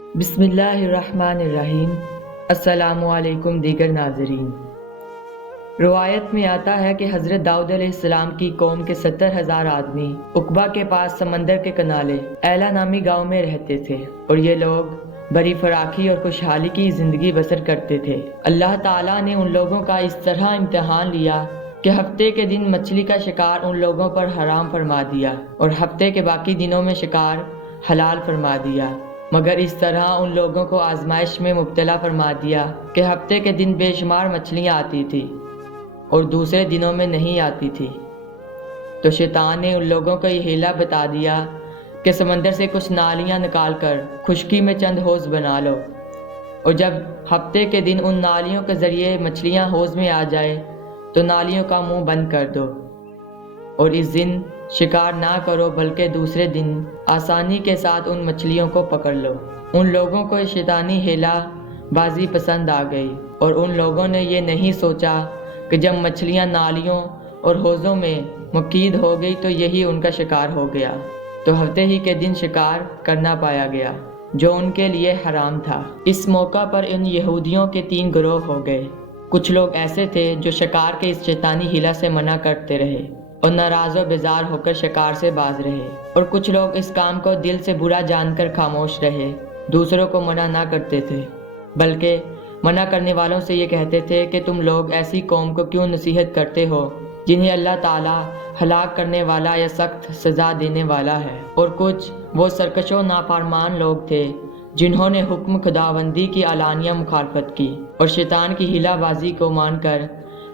بسم اللہ الرحمن الرحیم۔ السلام علیکم دیگر ناظرین۔ روایت میں آتا ہے کہ حضرت داؤد علیہ السلام کی قوم کے 70,000 آدمی عقبہ کے پاس سمندر کے کنارے ایلا نامی گاؤں میں رہتے تھے، اور یہ لوگ بڑی فراخی اور خوشحالی کی زندگی بسر کرتے تھے۔ اللہ تعالیٰ نے ان لوگوں کا اس طرح امتحان لیا کہ ہفتے کے دن مچھلی کا شکار ان لوگوں پر حرام فرما دیا اور ہفتے کے باقی دنوں میں شکار حلال فرما دیا، مگر اس طرح ان لوگوں کو آزمائش میں مبتلا فرما دیا کہ ہفتے کے دن بے شمار مچھلیاں آتی تھی اور دوسرے دنوں میں نہیں آتی تھی۔ تو شیطان نے ان لوگوں کو یہ ہیلا بتا دیا کہ سمندر سے کچھ نالیاں نکال کر خشکی میں چند حوض بنا لو، اور جب ہفتے کے دن ان نالیوں کے ذریعے مچھلیاں حوض میں آ جائے تو نالیوں کا منہ بند کر دو، اور اس دن شکار نہ کرو بلکہ دوسرے دن آسانی کے ساتھ ان مچھلیوں کو پکڑ لو۔ ان لوگوں کو یہ شیطانی ہیلا بازی پسند آ گئی، اور ان لوگوں نے یہ نہیں سوچا کہ جب مچھلیاں نالیوں اور حوضوں میں مقید ہو گئی تو یہی ان کا شکار ہو گیا، تو ہفتے ہی کے دن شکار کرنا پایا گیا جو ان کے لیے حرام تھا۔ اس موقع پر ان یہودیوں کے 3 گروہ ہو گئے۔ کچھ لوگ ایسے تھے جو شکار کے اس شیطانی ہیلا سے منع کرتے رہے اور ناراض و بیزار ہو کر شکار سے باز رہے، اور کچھ لوگ اس کام کو دل سے برا جان کر خاموش رہے، دوسروں کو منع نہ کرتے تھے، بلکہ منع کرنے والوں سے یہ کہتے تھے کہ تم لوگ ایسی قوم کو کیوں نصیحت کرتے ہو جنہیں اللہ تعالیٰ ہلاک کرنے والا یا سخت سزا دینے والا ہے۔ اور کچھ وہ سرکش و نافرمان لوگ تھے جنہوں نے حکم خداوندی کی علانیہ مخالفت کی اور شیطان کی ہیلا بازی کو مان کر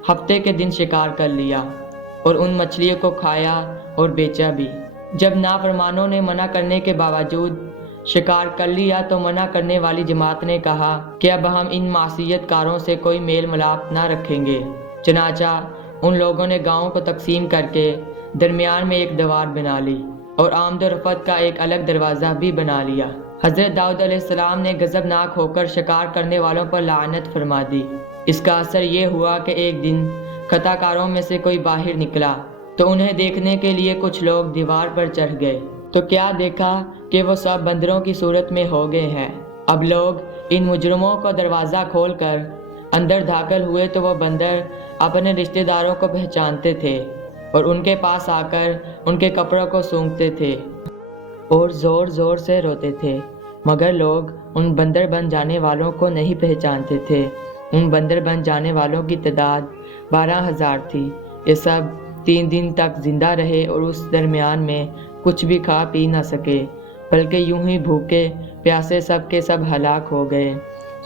ہفتے کے دن شکار کر لیا اور ان مچھلیوں کو کھایا اور بیچا بھی۔ جب نافرمانوں نے منع کرنے کے باوجود شکار کر لیا تو منع کرنے والی جماعت نے کہا کہ اب ہم ان معصیت کاروں سے کوئی میل ملاپ نہ رکھیں گے۔ چنانچہ ان لوگوں نے گاؤں کو تقسیم کر کے درمیان میں ایک دیوار بنا لی اور آمد و رفت کا ایک الگ دروازہ بھی بنا لیا۔ حضرت داؤد علیہ السلام نے غضبناک ہو کر شکار کرنے والوں پر لعنت فرما دی۔ اس کا اثر یہ ہوا کہ ایک دن خطا کاروں میں سے کوئی باہر نکلا تو انہیں دیکھنے کے لیے کچھ لوگ دیوار پر چڑھ گئے، تو کیا دیکھا کہ وہ سب بندروں کی صورت میں ہو گئے ہیں۔ اب لوگ ان مجرموں کو دروازہ کھول کر اندر داخل ہوئے تو وہ بندر اپنے رشتہ داروں کو پہچانتے تھے اور ان کے پاس آ کر ان کے کپڑوں کو سونگھتے تھے اور زور زور سے روتے تھے، مگر لوگ ان بندر بن جانے والوں کو نہیں پہچانتے تھے۔ ان بندر بن جانے والوں کی تعداد 12,000 تھی۔ یہ سب 3 دن تک زندہ رہے اور اس درمیان میں کچھ بھی کھا پی نہ سکے، بلکہ یوں ہی بھوکے پیاسے سب کے سب ہلاک ہو گئے۔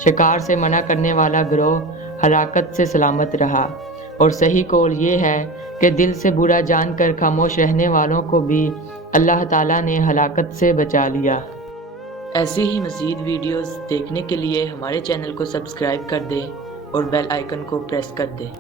شکار سے منع کرنے والا گروہ ہلاکت سے سلامت رہا، اور صحیح قول یہ ہے کہ دل سے برا جان کر خاموش رہنے والوں کو بھی اللہ تعالیٰ نے ہلاکت سے بچا لیا۔ ایسی ہی مزید ویڈیوز دیکھنے کے لیے ہمارے چینل کو سبسکرائب کر دیں اور بیل آئیکن کو پریس کر دیں۔